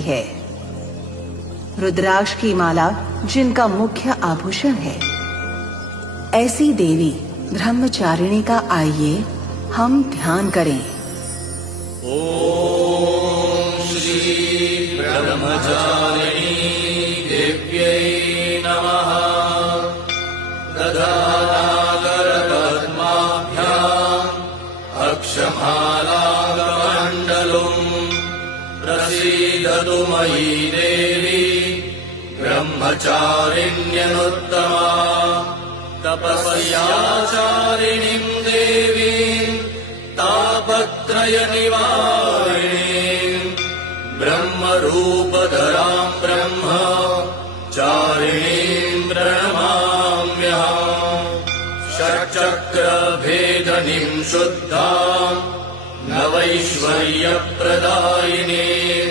है। रुद्राक्ष की माला जिनका मुख्य आभूषण है, ऐसी देवी ब्रह्मचारिणी का आइए हम ध्यान करें। ओम श्री ब्रह्मचारिणी देव्यै नमः। दधानागर पद्माभ्याम् अक्षमालाकमण्डलम् प्रसीदतु मयि देवी ब्रह्मचारिण्यनुत्तमा। तपस्याचारिणीम् देवीम् तापत्रयनिवारिणीम् ब्रह्मरूपधराम् ब्रह्मचारिणीम् प्रणमाम्यहम्। षट्चक्रभेदनीम् शुद्धाम् नवैश्वर्यप्रदायिनीम्